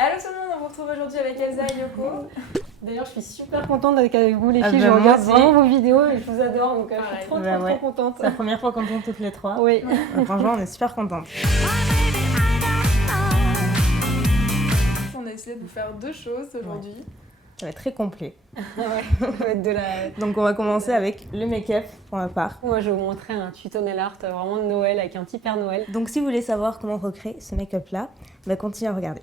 Allô tout le monde, on vous retrouve aujourd'hui avec Elsa et Yoko. D'ailleurs, je suis super contente d'être avec vous les filles, je regarde vraiment vos vidéos et je vous adore, donc je suis trop contente. C'est la première fois qu'on tourne toutes les trois. Oui. Franchement, on est super contentes. On a essayé de vous faire deux choses aujourd'hui. Ça va être très complet. Ouais, ça va être de la... Donc on va commencer avec le make-up pour ma part. Moi, je vais vous montrer un tuto nail art vraiment de Noël avec un petit Père Noël. Donc si vous voulez savoir comment recréer ce make-up là, continuez à regarder.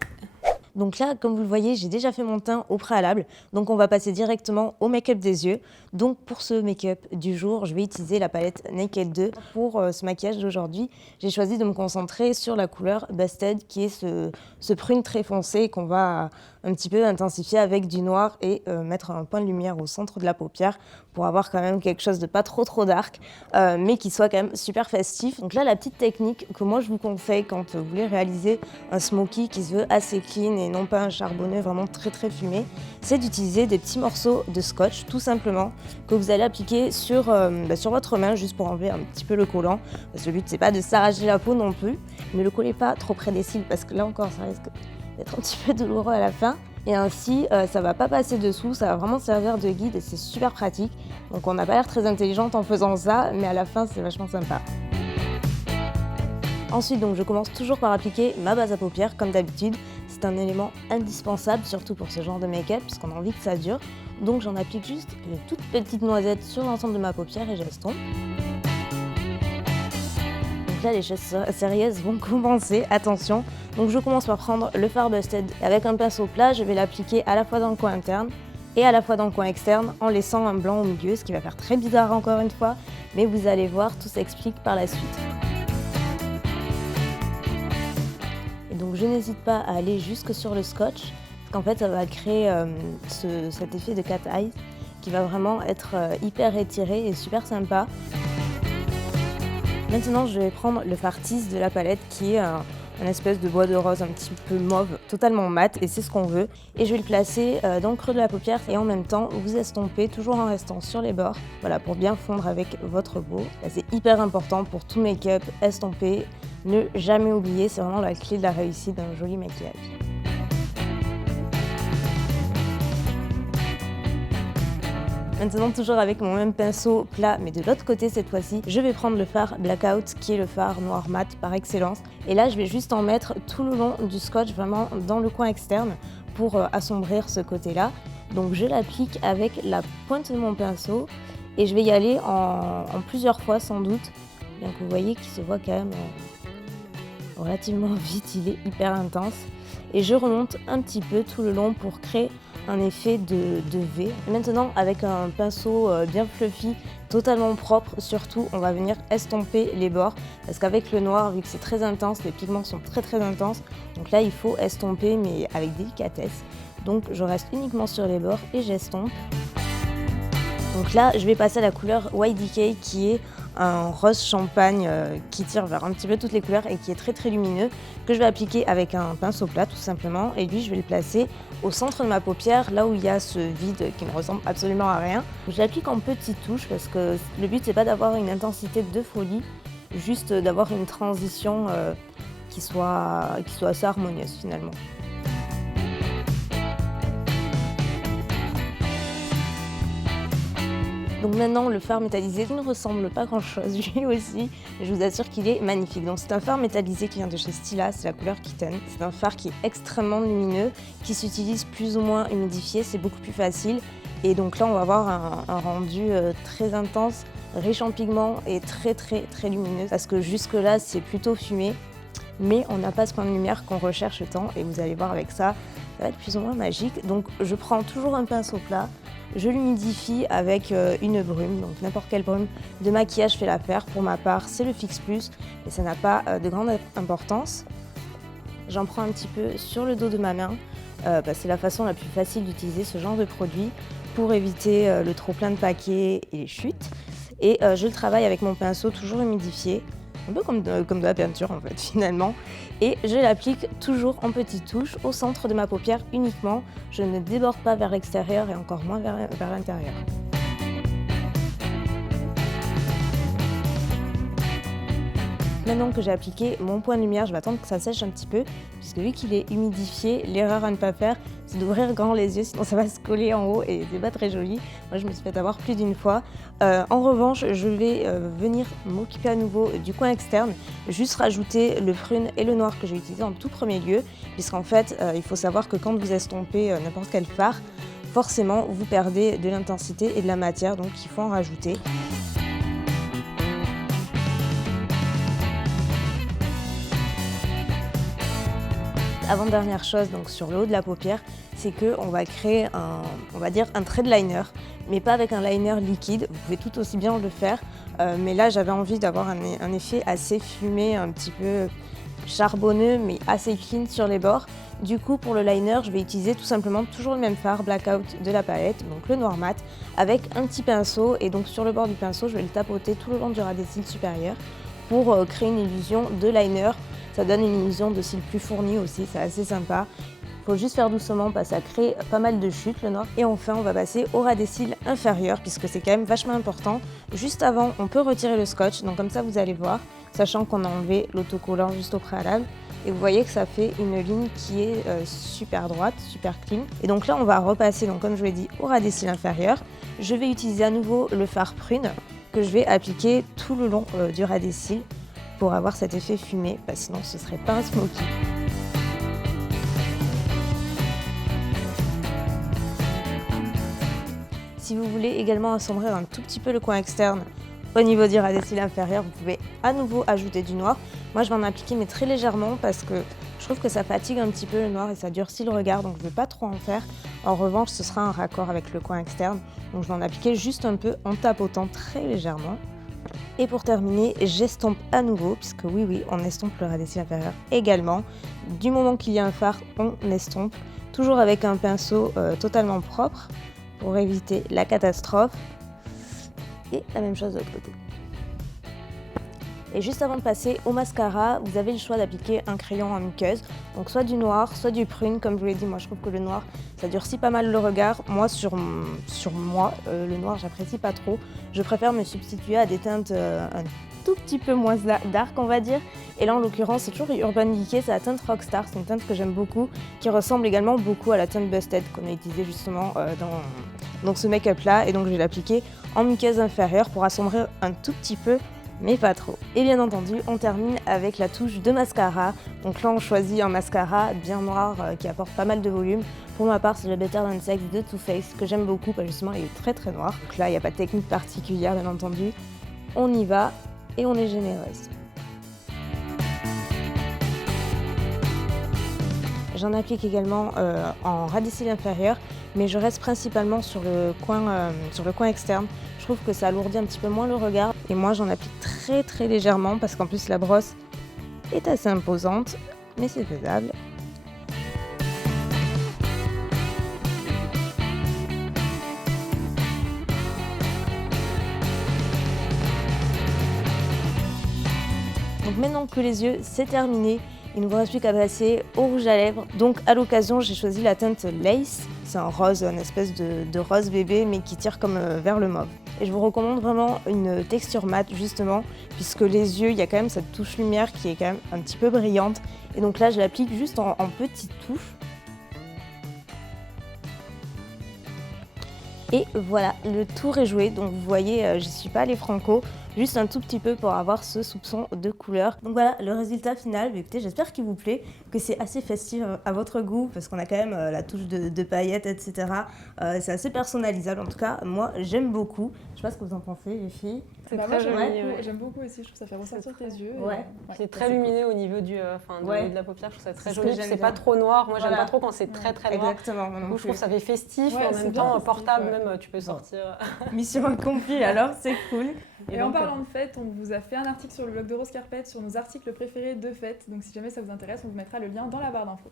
Donc là, comme vous le voyez, j'ai déjà fait mon teint au préalable. Donc on va passer directement au make-up des yeux. Donc pour ce make-up du jour, je vais utiliser la palette Naked 2. Pour ce maquillage d'aujourd'hui, j'ai choisi de me concentrer sur la couleur Busted, qui est ce prune très foncé qu'on va un petit peu intensifier avec du noir et mettre un point de lumière au centre de la paupière pour avoir quand même quelque chose de pas trop dark, mais qui soit quand même super festif. Donc là, la petite technique que moi je vous conseille quand vous voulez réaliser un smoky qui se veut assez clean et non pas un charbonneux vraiment très fumé, c'est d'utiliser des petits morceaux de scotch, tout simplement, que vous allez appliquer sur votre main, juste pour enlever un petit peu le collant. Parce que le but, c'est pas de s'arracher la peau non plus. Ne le collez pas trop près des cils, parce que là encore, ça risque d'être un petit peu douloureux à la fin. Et ainsi, ça va pas passer dessous, ça va vraiment servir de guide et c'est super pratique. Donc on n'a pas l'air très intelligente en faisant ça, mais à la fin, c'est vachement sympa. Ensuite, donc, je commence toujours par appliquer ma base à paupières, comme d'habitude. C'est un élément indispensable, surtout pour ce genre de make-up, puisqu'on a envie que ça dure. Donc j'en applique juste une toute petite noisette sur l'ensemble de ma paupière et j'estompe. Donc là, les choses sérieuses vont commencer, attention. Donc je commence par prendre le fard Busted. Avec un pinceau plat, je vais l'appliquer à la fois dans le coin interne et à la fois dans le coin externe, en laissant un blanc au milieu, ce qui va faire très bizarre encore une fois, mais vous allez voir, tout s'explique par la suite. Et donc je n'hésite pas à aller jusque sur le scotch, parce qu'en fait ça va créer cet effet de cat eye qui va vraiment être hyper étiré et super sympa. Maintenant, je vais prendre le fard Tease de la palette qui est un espèce de bois de rose un petit peu mauve, totalement mat, et c'est ce qu'on veut. Et je vais le placer dans le creux de la paupière et en même temps vous estomper, toujours en restant sur les bords, voilà, pour bien fondre avec votre peau. C'est hyper important pour tout make-up, estomper, ne jamais oublier, c'est vraiment la clé de la réussite d'un joli maquillage. Maintenant, toujours avec mon même pinceau plat, mais de l'autre côté cette fois-ci, je vais prendre le fard Blackout, qui est le fard noir mat par excellence. Et là, je vais juste en mettre tout le long du scotch, vraiment dans le coin externe, pour assombrir ce côté-là. Donc je l'applique avec la pointe de mon pinceau, et je vais y aller en plusieurs fois sans doute. Bien que vous voyez qu'il se voit quand même relativement vite, il est hyper intense. Et je remonte un petit peu tout le long pour créer un effet de V. Et maintenant, avec un pinceau bien fluffy, totalement propre, surtout, on va venir estomper les bords. Parce qu'avec le noir, vu que c'est très intense, les pigments sont très intenses. Donc là, il faut estomper, mais avec délicatesse. Donc je reste uniquement sur les bords et j'estompe. Donc là, je vais passer à la couleur YDK qui est un rose champagne qui tire vers un petit peu toutes les couleurs et qui est très lumineux, que je vais appliquer avec un pinceau plat tout simplement. Et lui, je vais le placer au centre de ma paupière, là où il y a ce vide qui ne ressemble absolument à rien. Je l'applique en petites touches parce que le but, c'est pas d'avoir une intensité de folie, juste d'avoir une transition qui soit assez harmonieuse finalement. Donc maintenant, le fard métallisé ne ressemble pas grand-chose, lui aussi, mais je vous assure qu'il est magnifique. Donc c'est un fard métallisé qui vient de chez Stila, c'est la couleur Kitten. C'est un fard qui est extrêmement lumineux, qui s'utilise plus ou moins humidifié, c'est beaucoup plus facile. Et donc là, on va avoir un rendu très intense, riche en pigments et très lumineux. Parce que jusque-là, c'est plutôt fumé, mais on n'a pas ce point de lumière qu'on recherche tant. Et vous allez voir avec ça, ça va être plus ou moins magique. Donc je prends toujours un pinceau plat. Je l'humidifie avec une brume, donc n'importe quelle brume de maquillage fait l'affaire. Pour ma part, c'est le Fix Plus, mais ça n'a pas de grande importance. J'en prends un petit peu sur le dos de ma main. C'est la façon la plus facile d'utiliser ce genre de produit pour éviter le trop plein de paquets et les chutes. Et je le travaille avec mon pinceau toujours humidifié. Un peu comme de la peinture en fait finalement. Et je l'applique toujours en petites touches au centre de ma paupière uniquement. Je ne déborde pas vers l'extérieur et encore moins vers l'intérieur. Maintenant que j'ai appliqué mon point de lumière, je vais attendre que ça sèche un petit peu, puisque vu qu'il est humidifié, l'erreur à ne pas faire, c'est d'ouvrir grand les yeux, sinon ça va se coller en haut et c'est pas très joli. Moi je me suis fait avoir plus d'une fois. En revanche, je vais venir m'occuper à nouveau du coin externe, juste rajouter le prune et le noir que j'ai utilisé en tout premier lieu, puisqu'en fait, il faut savoir que quand vous estompez n'importe quel fard, forcément vous perdez de l'intensité et de la matière, donc il faut en rajouter. Avant-dernière chose donc sur le haut de la paupière, c'est qu'on va créer un trait de liner, mais pas avec un liner liquide. Vous pouvez tout aussi bien le faire, mais là j'avais envie d'avoir un effet assez fumé, un petit peu charbonneux, mais assez clean sur les bords. Du coup, pour le liner, je vais utiliser tout simplement toujours le même fard Blackout de la palette, donc le noir mat, avec un petit pinceau. Et donc sur le bord du pinceau, je vais le tapoter tout le long du ras des cils supérieur pour créer une illusion de liner. Ça donne une illusion de cils plus fournie aussi, c'est assez sympa. Il faut juste faire doucement parce que ça crée pas mal de chutes le noir. Et enfin, on va passer au ras des cils inférieur puisque c'est quand même vachement important. Juste avant, on peut retirer le scotch, donc comme ça vous allez voir, sachant qu'on a enlevé l'autocollant juste au préalable. Et vous voyez que ça fait une ligne qui est super droite, super clean. Et donc là, on va repasser, donc comme je vous l'ai dit, au ras des cils inférieur. Je vais utiliser à nouveau le fard prune que je vais appliquer tout le long du ras des cils pour avoir cet effet fumé, sinon ce serait pas un smoky. Si vous voulez également assombrir un tout petit peu le coin externe au niveau du ras des cils inférieur, vous pouvez à nouveau ajouter du noir. Moi je vais en appliquer mais très légèrement parce que je trouve que ça fatigue un petit peu le noir et ça durcit le regard, donc je ne vais pas trop en faire. En revanche, ce sera un raccord avec le coin externe, donc je vais en appliquer juste un peu en tapotant très légèrement. Et pour terminer, j'estompe à nouveau, puisque oui, on estompe le ras des cils inférieur également. Du moment qu'il y a un fard, on estompe, toujours avec un pinceau totalement propre pour éviter la catastrophe. Et la même chose de l'autre côté. Et juste avant de passer au mascara, vous avez le choix d'appliquer un crayon en muqueuse. Donc soit du noir, soit du prune. Comme je vous l'ai dit, moi je trouve que le noir, ça durcit pas mal le regard. Moi, sur moi, le noir, j'apprécie pas trop. Je préfère me substituer à des teintes un tout petit peu moins dark, on va dire. Et là, en l'occurrence, c'est toujours Urban Decay, c'est la teinte Rockstar. C'est une teinte que j'aime beaucoup, qui ressemble également beaucoup à la teinte Busted qu'on a utilisée justement dans ce make-up-là. Et donc, je vais l'appliquer en muqueuse inférieure pour assombrir un tout petit peu, mais pas trop. Et bien entendu, on termine avec la touche de mascara. Donc là, on choisit un mascara bien noir qui apporte pas mal de volume. Pour ma part, c'est le Better Than Sex de Too Faced que j'aime beaucoup, parce que justement, il est très très noir. Donc là, il n'y a pas de technique particulière, bien entendu. On y va et on est généreuse. J'en applique également en ras des cils inférieur, mais je reste principalement sur le coin externe. Je trouve que ça alourdit un petit peu moins le regard. Et moi, j'en applique très très légèrement parce qu'en plus, la brosse est assez imposante, mais c'est faisable. Donc maintenant que les yeux, c'est terminé, il ne vous reste plus qu'à passer au rouge à lèvres. Donc à l'occasion, j'ai choisi la teinte Lace. C'est un rose, une espèce de rose bébé, mais qui tire comme vers le mauve. Et je vous recommande vraiment une texture mate, justement, puisque les yeux, il y a quand même cette touche lumière qui est quand même un petit peu brillante. Et donc là, je l'applique juste en petites touches. Et voilà, le tour est joué. Donc vous voyez, je ne suis pas allée franco, juste un tout petit peu pour avoir ce soupçon de couleur. Donc voilà, le résultat final. Écoutez, j'espère qu'il vous plaît, que c'est assez festif à votre goût, parce qu'on a quand même la touche de paillettes, etc. C'est assez personnalisable, en tout cas, moi j'aime beaucoup. Je sais pas ce que vous en pensez, les filles. C'est très joli. J'aime beaucoup aussi, je trouve que ça fait ressortir tes yeux. C'est très lumineux au niveau de la paupière, je trouve ça très joli. C'est pas trop noir, moi j'aime pas trop quand c'est très très noir. Exactement. Du coup, je trouve que ça fait festif et en même temps portable, même tu peux sortir. Mission accomplie, alors c'est cool. Et en parlant de fêtes, on vous a fait un article sur le blog de Rose Carpet sur nos articles préférés de fêtes. Donc si jamais ça vous intéresse, on vous mettra le lien dans la barre d'infos.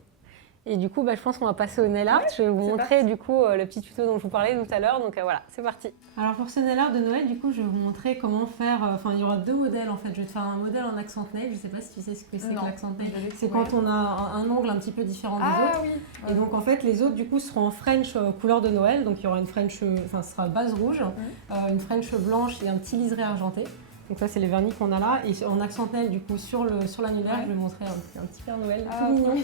Et du coup, je pense qu'on va passer au nail art. Je vais vous montrer du coup le petit tuto dont je vous parlais tout à l'heure. Donc voilà, c'est parti. Alors pour ce nail art de Noël, du coup, je vais vous montrer comment faire. Il y aura deux modèles en fait. Je vais te faire un modèle en accent nail. Je sais pas si tu sais ce que c'est que l'accent nail. C'est quand on a un ongle un petit peu différent des autres. Oui. Et donc en fait, les autres du coup seront en French couleur de Noël. Donc il y aura une French, ce sera base rouge, une French blanche et un petit liseré argenté. Donc ça, c'est les vernis qu'on a là. Et en accentuel, du coup, sur l'annulaire, je vais montrer un petit Père Noël tout mignon.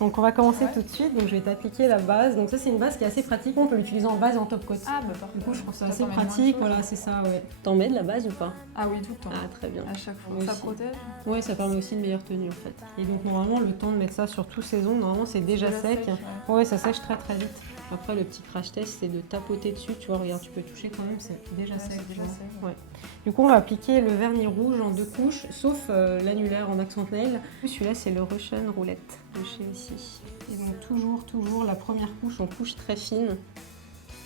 Donc on va commencer tout de suite. Donc je vais t'appliquer la base. Donc ça, c'est une base qui est assez pratique. On peut l'utiliser en base et en top coat. Ah bah parfait. Du coup, je trouve ça assez pratique. Voilà, c'est ça, ouais. T'en mets de la base ou pas? Ah oui, tout le temps. Ah, très bien. À chaque fois. Moi Ça aussi. protège? Ouais, ça permet aussi une meilleure tenue en fait. Et donc normalement, le temps de mettre ça sur tous ces ongles, normalement, c'est déjà sec. Ouais, ça sèche très très vite. Après, le petit crash test, c'est de tapoter dessus. Tu vois, regarde, tu peux toucher quand même, c'est déjà sec. Ouais. Du coup, on va appliquer le vernis rouge en 2 couches, sauf l'annulaire en accent nail. Celui-là, c'est le Russian Roulette de chez ici. Et donc toujours la première couche en couche très fine.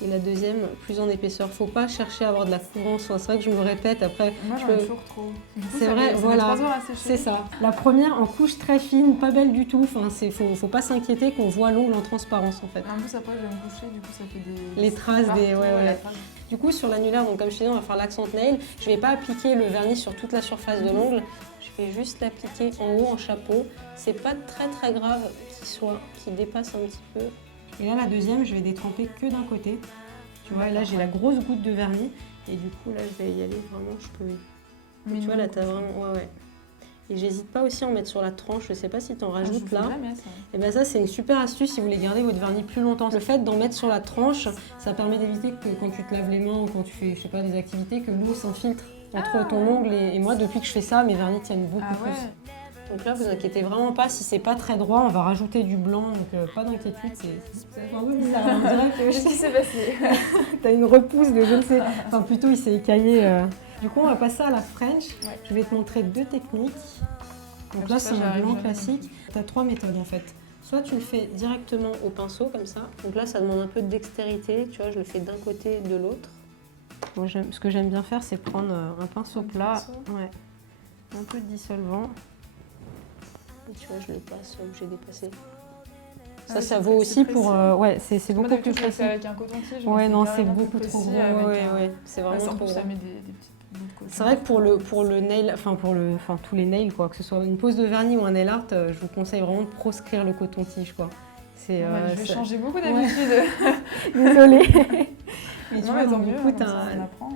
Et la deuxième, plus en épaisseur. Faut pas chercher à avoir de la couvrance. Enfin, c'est vrai que je me répète après. Moi, j'en ai toujours trop. C'est vrai, voilà. C'est ça. La première en couche très fine, pas belle du tout. Enfin, faut pas s'inquiéter qu'on voit l'ongle en transparence en fait. En plus, après, je vais me coucher, du coup, ça fait des. Les traces des. Ouais. Traces. Du coup, sur l'annulaire, donc comme je te disais, on va faire l'accent nail. Je vais pas appliquer le vernis sur toute la surface de l'ongle. Je vais juste l'appliquer en haut, en chapeau. C'est pas très grave qu'il dépasse un petit peu. Et là, la deuxième, je vais détremper que d'un côté. Tu vois, là, j'ai la grosse goutte de vernis. Et du coup, là, je vais y aller vraiment, je peux... Mais tu vois, là, t'as vraiment... Ouais. Et j'hésite pas aussi à en mettre sur la tranche. Je sais pas si t'en rajoutes là. Jamais, ça. Et bien ça, c'est une super astuce si vous voulez garder votre vernis plus longtemps. Le fait d'en mettre sur la tranche, ça permet d'éviter que quand tu te laves les mains ou quand tu fais, je sais pas, des activités, que l'eau s'infiltre entre ton ongle et moi, depuis que je fais ça, mes vernis tiennent beaucoup plus. Donc là, vous inquiétez vraiment pas, si c'est pas très droit, on va rajouter du blanc, donc pas d'inquiétude, c'est un peu bizarre. On dirait que Qu'est-ce qui s'est passé? T'as une repousse de je ne sais, enfin plutôt il s'est écaillé. Du coup, on va passer à la French. Ouais. Je vais te montrer 2 techniques. Donc là, c'est un blanc classique. Tu as 3 méthodes en fait. Soit tu le fais directement au pinceau comme ça. Donc là, ça demande un peu de dextérité. Tu vois, je le fais d'un côté et de l'autre. Moi, ce que j'aime bien faire, c'est prendre un pinceau plat, ouais, un peu de dissolvant. Et tu vois, je le passe là où j'ai dépassé. Ça vaut aussi pour... ouais, c'est beaucoup plus précis. Avec un coton-tige. Ouais, non, c'est beaucoup trop gros. Ouais, c'est vraiment trop gros. Ça met des petites bouts de coton. C'est vrai que pour le nail, enfin tous les nails, quoi, que ce soit une pose de vernis ou un nail art, je vous conseille vraiment de proscrire le coton-tige, quoi. Je vais changer beaucoup d'habitude. Désolée. Mais tu vois, tant donc, mieux, du coup, on apprend.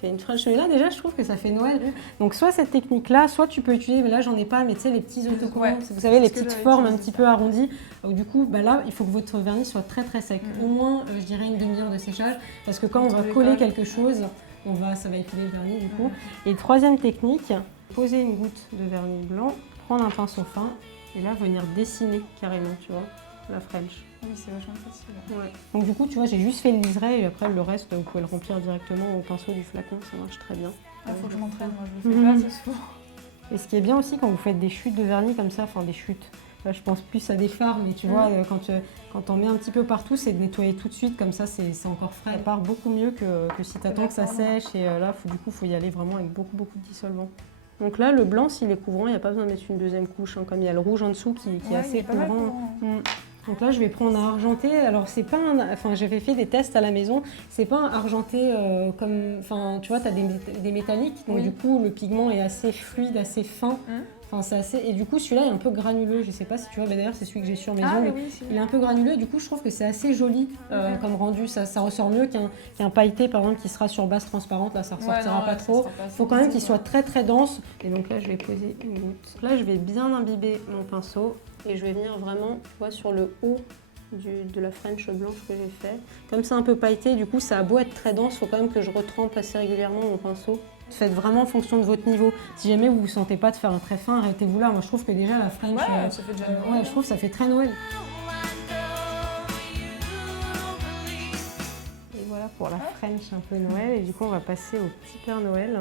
Fait une French. Mais là, déjà, je trouve que ça fait Noël. Donc, soit cette technique-là, soit tu peux utiliser, mais là, j'en ai pas, mais tu sais, les petits autocollants, vous savez, les petites formes un petit peu arrondies. Donc, du coup, là, il faut que votre vernis soit très sec. Au moins, je dirais une demi-heure de séchage, parce que quand on va coller quelque chose, ça va épiler le vernis, du coup. Et troisième technique, poser une goutte de vernis blanc, prendre un pinceau fin, et là, venir dessiner carrément, tu vois, la French. Oui, c'est vachement facile. Ouais. Donc du coup, tu vois, j'ai juste fait le liseré et après le reste, vous pouvez le remplir directement au pinceau du flacon, ça marche très bien. Il faut que je m'entraîne, moi je le fais pas assez souvent. Et ce qui est bien aussi quand vous faites des chutes de vernis comme ça, enfin des chutes, là je pense plus à des fards, mais tu vois, quand on met un petit peu partout, c'est de nettoyer tout de suite, comme ça c'est encore frais. Ça part beaucoup mieux que si tu attends que ça sèche et là, du coup, il faut y aller vraiment avec beaucoup de dissolvant. Donc là, le blanc, s'il est couvrant, il n'y a pas besoin de mettre une deuxième couche, hein, comme il y a le rouge en dessous qui est assez couvrant. Donc là, je vais prendre un argenté. Alors, c'est pas enfin, j'avais fait des tests à la maison. C'est pas un argenté comme... Enfin, tu vois, tu as des métalliques. Donc, du coup, le pigment est assez fluide, assez fin. Enfin, c'est assez... Et du coup, celui-là est un peu granuleux. Je sais pas si tu vois, mais d'ailleurs, c'est celui que j'ai sur mes ongles. Il est un peu granuleux. Et du coup, je trouve que c'est assez joli comme rendu. Ça ressort mieux qu'un pailleté, par exemple, qui sera sur base transparente. Là, ça ressortira pas trop. Il faut quand même qu'il soit très dense. Et donc là, je vais poser une goutte. Là, je vais bien imbiber mon pinceau. Et je vais venir vraiment, tu vois, sur le haut de la French blanche que j'ai fait. Comme c'est un peu pailleté, du coup, ça a beau être très dense, il faut quand même que je retrempe assez régulièrement mon pinceau. Faites vraiment en fonction de votre niveau. Si jamais vous ne vous sentez pas de faire un très fin, arrêtez-vous là. Moi, je trouve que déjà la French... ça fait déjà Noël. Je trouve que ça fait très Noël. Et voilà pour la French un peu Noël. Et du coup, on va passer au petit Père Noël.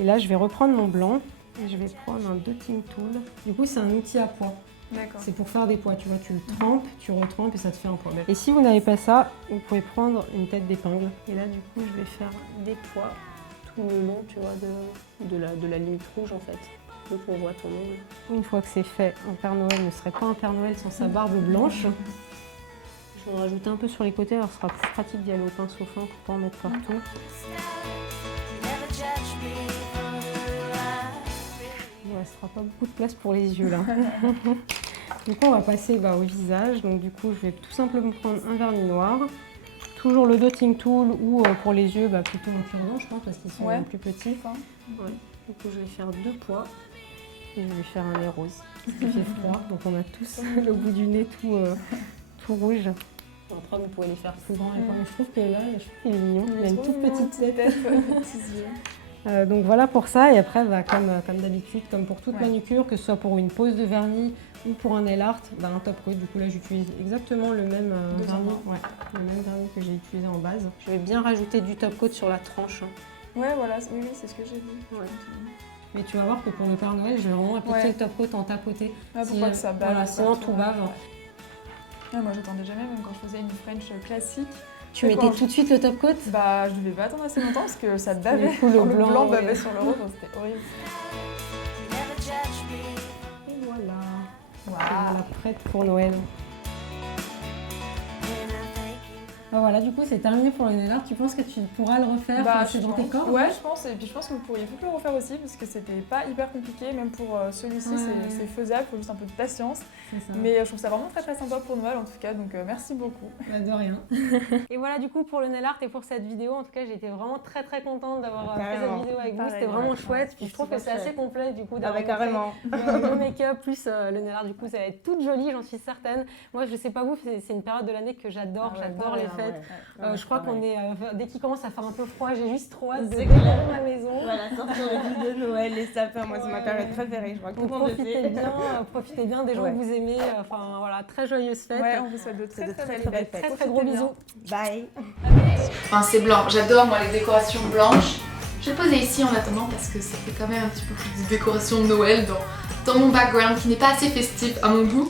Et là, je vais reprendre mon blanc. Et je vais prendre un dotting tool. Du coup, c'est un outil à pois. C'est pour faire des pois, tu vois, tu le trempes, tu retrempes et ça te fait un pois. Et si vous n'avez pas ça, vous pouvez prendre une tête d'épingle. Et là, du coup, je vais faire des pois tout le long, tu vois, de la limite rouge en fait. Donc on voit ton ongle. Une fois que c'est fait, un Père Noël ne serait pas un Père Noël sans sa barbe blanche. Je vais en rajouter un peu sur les côtés, alors ce sera plus pratique d'y aller au pinceau fin pour pas en mettre partout. Il ne restera pas beaucoup de place pour les yeux là. Du coup, on va passer au visage. Donc du coup, je vais tout simplement prendre un vernis noir. Toujours le dotting tool ou pour les yeux, plutôt un cure-dent, je pense, parce qu'ils sont plus petits. Ouais. Du coup, je vais faire 2 pois. Et je vais faire un nez rose. Parce qu'il fait froid, donc on a tous le bout du nez tout rouge. Après, vous pouvez les faire plus grands. Je trouve que là, qu'il est mignon. Il a une toute petite tête. Donc voilà pour ça. Et après, comme d'habitude, comme pour toute manucure, que ce soit pour une pose de vernis ou pour un nail art, un top coat. Du coup, là, j'utilise exactement le même vernis. Ouais, le même vernis que j'ai utilisé en base. Je vais bien rajouter du top coat sur la tranche. Ouais, voilà. Oui, c'est ce que j'ai vu. Ouais. Mais tu vas voir que pour le Père Noël, je vais vraiment appliquer le top coat en tapoté. Pour pas que ça bave. Voilà, sinon tout bave. Moi, j'attendais jamais, même quand je faisais une French classique. Tu mettais tout de suite le top coat? Bah, je devais pas attendre assez longtemps parce que ça bavait. Du coup, le blanc bavait sur le rose, c'était horrible. Et voilà. Wow. Voilà, prête pour Noël. Voilà, du coup, c'est terminé pour le nail art. Tu penses que tu pourras le refaire dans tes corps? Ouais, je pense. Et puis je pense que vous pourriez tout le refaire aussi parce que c'était pas hyper compliqué. Même pour celui-ci, c'est faisable. Il faut juste un peu de patience. Mais je trouve ça vraiment très très sympa pour Noël en tout cas. Donc merci beaucoup. De rien. Et voilà, du coup, pour le nail art et pour cette vidéo, en tout cas, j'étais vraiment très très contente d'avoir fait cette vidéo avec vous. C'était vraiment chouette. Puis je trouve que c'est assez complet du coup d'avoir le make-up plus le nail art. Du coup, ça va être toute jolie, j'en suis certaine. Moi, je sais pas vous, c'est une période de l'année que j'adore. J'adore les fêtes. Je crois qu'on est dès qu'il commence à faire un peu froid, j'ai juste trop hâte de dans ma maison. Voilà, sortir le livre de Noël, les sapins, moi c'est ma période préférée. Je crois que profitez bien des gens que vous aimez. Enfin voilà, très joyeuses fêtes. Ouais, on vous souhaite de très belles fêtes. Très gros bisous. Bye. Enfin, c'est blanc. J'adore moi les décorations blanches. Je vais poser ici en attendant parce que ça fait quand même un petit peu plus de décoration de Noël dans mon background qui n'est pas assez festif à mon goût.